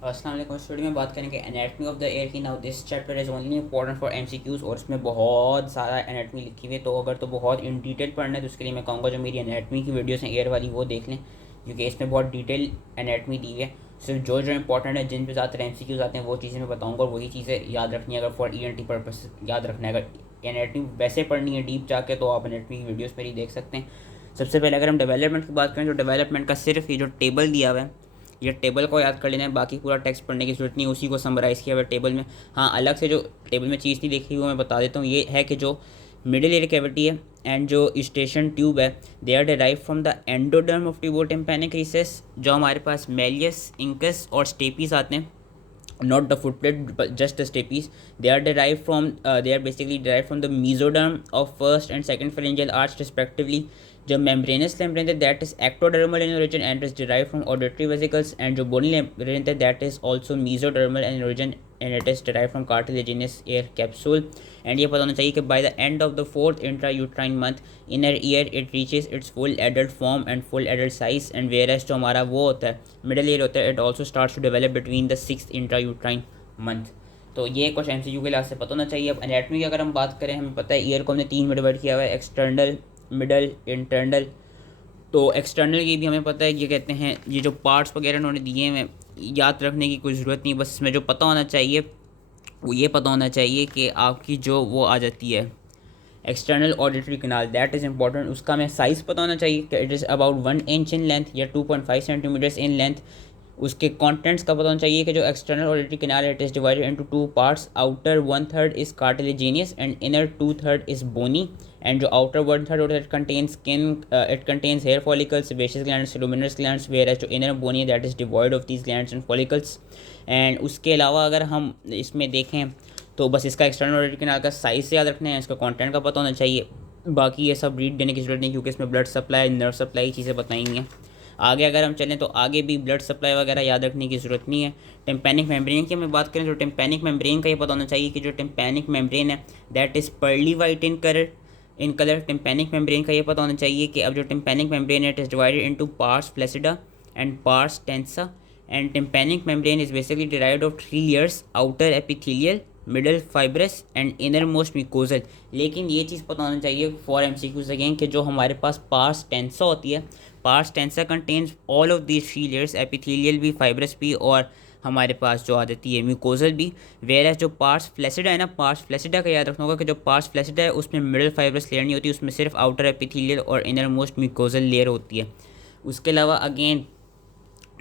अस्सलाम वालेकुम। स्टूडियो में बात करेंगे एनाटमी ऑफ द एयर की। Now this chapter is only important for MCQs और इसमें बहुत सारा एनाटमी लिखी हुई है, तो अगर तो बहुत इन डिटेल पढ़ना है तो उसके लिए मैं कहूँगा जो मेरी एनाटमी की वीडियोस हैं एयर वाली वो देख लें, क्योंकि इसमें बहुत डिटेल एनाटमी दी हुई है। सिर्फ जो जो इंपॉर्टेंट है, जिन पे ज़्यादातर एमसीक्यूज़ आते हैं वो चीज़ें मैं बताऊँगा और वही चीज़ें याद रखनी है अगर फॉर ईएनटी पर्पस याद रखना है। अगर एनाटमी वैसे पढ़नी है डीप जाके तो आप एनाटमी की वीडियोज़ पर ही देख सकते हैं। सबसे पहले अगर हम डेवलपमेंट की बात करें तो डेवलपमेंट का सिर्फ ये जो टेबल दिया हुआ है, ये टेबल को याद कर लेना है, बाकी पूरा टेक्स्ट पढ़ने की जरूरत नहीं, उसी को समराइज़ किया हुआ है टेबल में। हाँ, अलग से जो टेबल में चीज़ नहीं देखी वो मैं बता देता हूँ। ये है कि जो मिडिल एयर कैविटी है एंड जो स्टेशन ट्यूब है, they are derive from the endoderm of tympanic recess. जो हमारे पास मेलियस, इंकस और स्टेपीज आते हैं, not the footplate but just the stapes, they are basically derived from the mesoderm of first and second pharyngeal arch respectively. जो membranous labyrinth है that is ectodermal in origin and is derived from auditory vesicles, and जो bony labyrinth है that is also mesodermal in origin and it is derived from cartilaginous air capsule. And ये पता होना चाहिए कि by the end of the fourth intrauterine month inner ear it reaches its full adult form and full adult size, and whereas जो हमारा वो होता है मिडिल ईयर होता है, it also starts to develop between the sixth intrauterine month. तो ये कुछ एमसीक्यू के लिहाज से पता होना चाहिए। अब एनाटमी की अगर हम बात करें, हमें पता है ईयर को हमने तीन में डिवाइड किया हुआ है, एक्सटर्नल, मिडल, इंटरनल। तो एक्सटर्नल की भी हमें पता है, ये कहते हैं ये जो पार्ट्स वगैरह उन्होंने दिए हैं याद रखने की कोई ज़रूरत नहीं, बस इसमें जो पता होना चाहिए वो ये पता होना चाहिए कि आपकी जो वो आ जाती है external auditory canal, that is important. उसका हमें साइज़ पता होना चाहिए कि it is about 1 inch in length या 2.5 सेंटीमीटर्स इन लेंथ। उसके कंटेंट्स का पता होना चाहिए कि जो एक्सटर्नल ऑडिटरी कनाल है it is divided into two parts, outer 1/3 is cartilaginous and inner 2/3 is bony. And जो आउटर 1/3 होता है it contains skin, it contains hair follicles, sebaceous glands, luminous glands, where जो इनर बोनी है that is devoid of these glands and follicles. And उसके अलावा अगर हम इसमें देखें तो बस इसका एक्सटर्नल ऑडिटरी कनाल का साइज़ से याद रखना है, इसका कंटेंट का पता होना चाहिए, बाकी ये सब रीड देने की ज़रूरत नहीं क्योंकि इसमें ब्लड सप्लाई, नर्व सप्लाई चीज़ें बताएंगी हैं। आगे अगर हम चलें तो आगे भी ब्लड सप्लाई वगैरह याद रखने की ज़रूरत नहीं है। टिम्पैनिक मेम्ब्रेन की हमें बात करें तो टिम्पैनिक मेम्ब्रेन का ये पता होना चाहिए कि जो टिम्पैनिक मेम्ब्रेन है that is pearly white in colour. Tympanic membrane का ये पता होना चाहिए कि अब जो टिम्पैनिक मेम्ब्रेन है it is divided into pars flaccida and pars tensa. And tympanic membrane is basically derived of 3 layers, outer epithelial, middle fibrous and inner most mucosal. लेकिन ये चीज़ पता होना चाहिए फॉर एमसीक्यूज़ अगेन कि जो हमारे पास पार्स टेंसा होती है, pars tensa contains all of these 3 layers, epithelial भी, फाइब्रस भी और हमारे पास जो आ जाती है म्यूकोजल भी। वेयर जो पार्स फ्लैसिडा है ना, पार्स फ्लैसिडा का याद रखना होगा कि जो पार्स फ्लैसिडा है उसमें मिडल फाइब्रस लेयर नहीं होती, उसमें सिर्फ आउटर एपिथेलियल और इनर मोस्ट म्यूकोजल लेयर होती है। उसके अलावा अगेन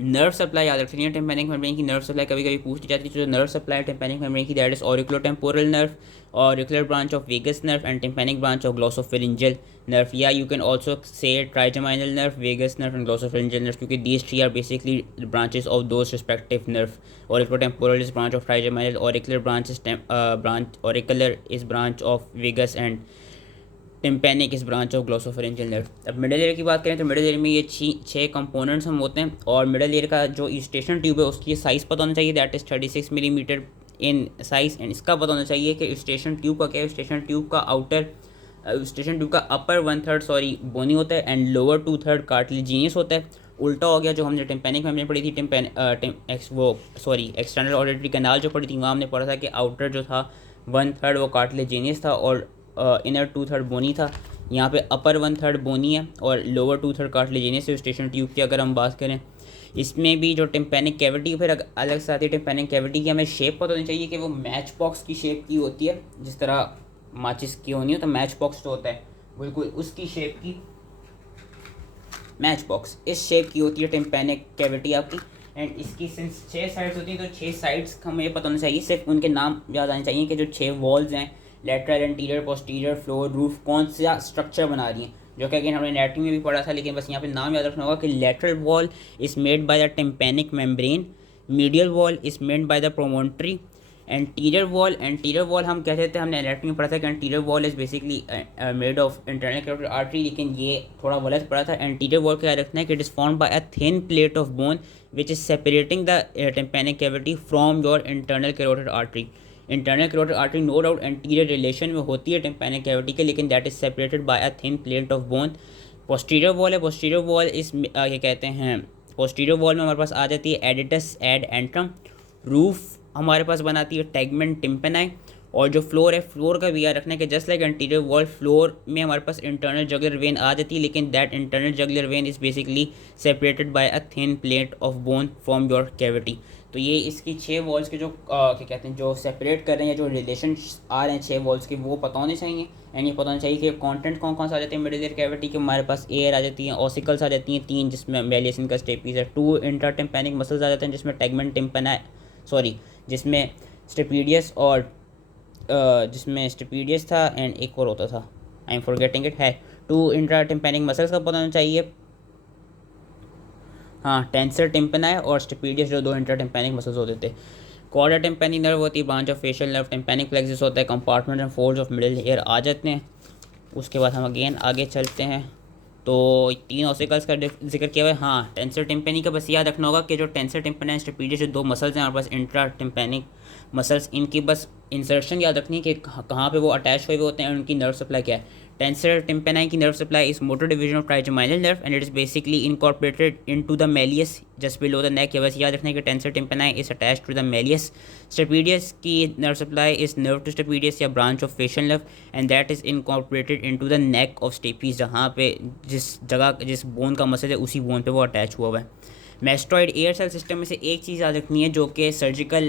नर्व सप्लाई याद रखनी है। टिम्पैनिक मेम्ब्रेन की नर्व सप्लाई कभी कभी पूछ जाती है। जो नर्व सप्लाई टिम्पैनिक मेम्ब्रेन की that is auriculotemporal nerve, auricular branch of vagus nerve and tympanic branch of glossopharyngeal nerve, या you can also say trigeminal nerve, vagus nerve and glossopharyngeal nerve, क्योंकि these three are basically branches of those respective nerve. Auriculotemporal is branch of trigeminal, auricular is branch of vagus and tympanic इस branch of glossopharyngeal nerve. अब middle ear की बात करें तो middle ear में ये छः कंपोनेंट्स हम होते हैं, और मिडल ईयर का जो स्टेशन ट्यूब है उसकी साइज़ पता होना चाहिए that is 36 millimetre in size. And इसका पता होना चाहिए कि स्टेशन ट्यूब का क्या है। स्टेशन ट्यूब का अपर 1/3 बोनी होता है एंड लोअर 2/3 कार्टिलेजिनियस होता है। उल्टा हो गया जो हमने टिम्पैनिक में पढ़ी थी, एक्सटर्नल ऑडिटरी कैनाल जो पढ़ी थी वहाँ हमने पढ़ा था कि आउटर जो था 1/3 वो कार्टिलेजिनियस था और इनर 2/3 बोनी था। यहाँ पे अपर 1/3 बोनी है और लोअर 2/3 कार्टिलेजिनियस है। स्टेशन ट्यूब की अगर हम बात करें, इसमें भी जो टिम्पैनिक कैविटी फिर अलग से आती है। टिम्पैनिक कैविटी की हमें शेप पता होनी चाहिए कि वो मैच बॉक्स की शेप की होती है, जिस तरह माचिस की होनी है तो मैच बॉक्स तो होता है बिल्कुल उसकी शेप की, मैच बॉक्स इस शेप की होती है टिम्पैनिक कैविटी आपकी। एंड इसकी सिंस 6 साइड्स होती हैं तो 6 साइड्स हमें ये पता होना चाहिए, सिर्फ उनके नाम याद आने चाहिए कि जो 6 वॉल्स हैं, lateral, anterior, posterior, floor, roof, कौन सा स्ट्रक्चर बना रही हैं, जो कि अगेन हमने एनाटॉमी में भी पढ़ा था, लेकिन बस यहाँ पे नाम याद रखना होगा कि lateral wall is made by the tympanic membrane, medial wall is made by the promontory, anterior wall हम कहते थे, हमने एनाटॉमी में पढ़ा था कि anterior wall is basically made of internal carotid artery, लेकिन ये थोड़ा गलत पढ़ा था। एंटीरियर वॉल का याद रखना है कि it is formed by a thin plate of bone which is separating the tympanic cavity from your internal carotid artery. Internal carotid artery no doubt anterior relation में होती है टिम्पैनिक कैविटी के, लेकिन that is separated by a thin plate of bone. Posterior wall है, posterior wall इस ये कहते हैं पोस्टीरियर वॉल में हमारे पास आ जाती है एडिटस एड एंट्रम, रूफ हमारे पास बनाती है टेगमेंट टिम्पेनाई, और जो फ्लोर है, फ्लोर का भी याद रखना है कि just like anterior wall, floor में हमारे पास इंटरनल जगुलर वेन आ जाती है, लेकिन that internal jugular vein is basically separated by a thin plate of bone from your cavity. तो ये इसकी 6 वॉल्स के जो क्या कहते हैं, जो सेपरेट कर रहे हैं, जो रिलेशन आ रहे हैं 6 वॉल्स के, वो पता होने चाहिए। एंड ये पता होना चाहिए कि कंटेंट कौन कौन सा आ जाते हैं मिडिल ईयर कैविटी के। हमारे पास एयर आ जाती है, ऑसिकल्स आ जाती हैं 3 जिसमें मेलियस इनका स्टेपीज है, 2 इंट्राटिम्पैनिक मसल्स आ जाते हैं जिसमें टेगमेंट टिम्पेना जिसमें स्टेपीडियस और जिसमें स्टेपीडियस था एंड एक और होता था, आई एम फॉरगेटिंग इट, है 2 इंट्राटिम्पैनिक मसल्स का पता होना चाहिए। हाँ, टेंसर टिम्पेनाई और स्टेपीडियस जो 2 इंट्राटिम्पैनिक मसल्स होते थे। कॉर्डा टिम्पेनिक नर्व होती है, branch of facial nerve, tympanic plexus होता है, compartment and folds of middle ear आ जाते हैं। उसके बाद हम अगेन आगे चलते हैं, तो 3 ऑसिकल्स का जिक्र किया हुआ है। हाँ, टेंसर टिम्पेनी का बस याद रखना होगा कि जो टेंसर टिम्पेनी एंड स्टेपीडियस जो 2 मसल्स हैं हमारे पास इंट्रा टिम्पेनिक मसल्स, इनकी बस इंसर्शन याद रखनी है कि कहाँ पे वो अटैच हुए होते हैं और उनकी नर्व सप्लाई क्या है। टेंसर टिम्पेनी की nerve supply is motor division of trigeminal nerve and it is basically incorporated into the malleus just below the neck. या बस याद रखना है कि tensor tympani is attach to the malleus. Stapedius की nerve supply is nerve to stapedius या branch of facial nerve and that is incorporated into the neck of stapes, जहाँ पे जिस जगह जिस बोन का मसल है उसी बोन पे वो अटैच हुआ हुआ है। मेस्ट्रॉइड एयर सेल सिस्टम में से एक चीज़ याद रखनी है जो कि सर्जिकल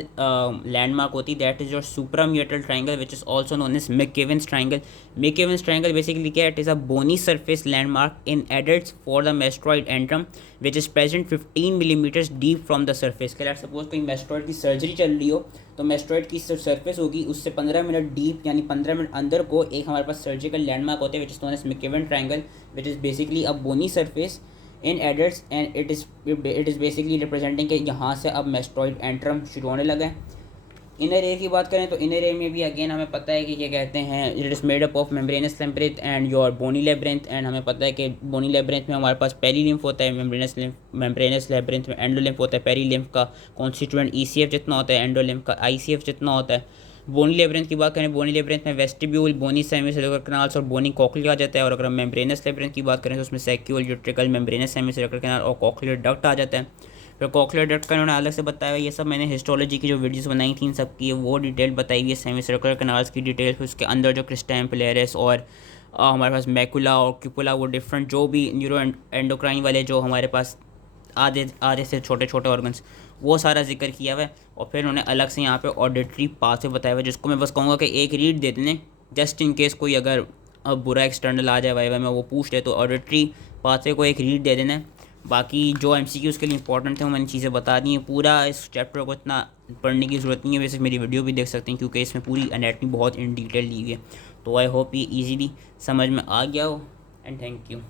लैंडमार्क होती है, that is your suprameatal triangle which is also known as MacEwen's triangle. MacEwen's triangle basically क्या है, it is a bony surface landmark in adults for the mastoid antrum which is present 15 millimetres deep from the surface. के suppose कोई mastoid की surgery चल रही हो तो mastoid की सरफेस होगी उससे 15 मिनट डीप यानी 15 मिनट अंदर को एक हमारे पास सर्जिकल लैंडमार्क होते हैं which is known as MacEwen triangle which is basically a bony surface in adults and it is basically representing कि यहाँ से अब मेस्ट्रॉइड एंट्रम शुरू होने लगा है। इनर एयर की बात करें तो इनर एयर में भी अगेन हमें पता है कि क्या कहते हैं, it is made up of membranous labyrinth and your bony labyrinth. And हमें पता है कि बोनी लेब्रिंथ में हमारे पास पेरी लिम्फ होता है, मेम्ब्रेनस लेब्रिंथ में एंडोलिम्फ होता है। पेरी लिम्फ का कॉन्स्टिट्यूएंट ECF जितना होता है, एंडोलिम्फ का ICF जितना होता है। बोनी लेब्रिंथ की बात करें, बोनी लेब्रिंथ में वेस्टिब्यूल, बोनी सेमीसर्कुलर कैनाल्स और बोनी कॉक्लिया आ जाता है। और अगर हम मेम्ब्रेनस लेब्रिंथ की बात करें तो उसमें सैक्यूल, यूट्रिकल, मेम्ब्रेनस सेमीसर्कुलर कैनाल और कॉक्लियर डक्ट आ जाता है। फिर कॉक्लियर डक्ट का इन्होंने अलग से बताया हुआ, ये सब मैंने हिस्टोलॉजी की जो वीडियोस बनाई थी इन सब की वो डिटेल बताई हुई है, सेमीसर्कुलर कैनाल्स की डिटेल। फिर उसके अंदर जो क्रिस्टम पिलेरिस और हमारे पास मैकुला और क्यूपुला, वो डिफरेंट जो भी न्यूरो एंडोक्राइन वाले जो हमारे पास आधे आधे से छोटे छोटे ऑर्गन्स, वो सारा जिक्र किया हुआ है। और फिर उन्होंने अलग से यहाँ पे ऑडिटरी पाथवे बताया हुआ है, जिसको मैं बस कहूँगा कि एक रीड दे दें जस्ट इन केस कोई अगर अब बुरा एक्सटर्नल आ जाए वाइवा में वो पूछ ले तो ऑडिटरी पाथवे को एक रीड दे देना। बाकी जो MCQ के लिए इंपॉर्टेंट थे वो मैंने चीज़ें बता दी हैं। पूरा इस चैप्टर को इतना पढ़ने की ज़रूरत नहीं है, वैसे मेरी वीडियो भी देख सकते हैं क्योंकि इसमें पूरी एनाटॉमी बहुत इन डिटेल ली हुई है। तो आई होप ये ईजीली समझ में आ गया हो एंड थैंक यू।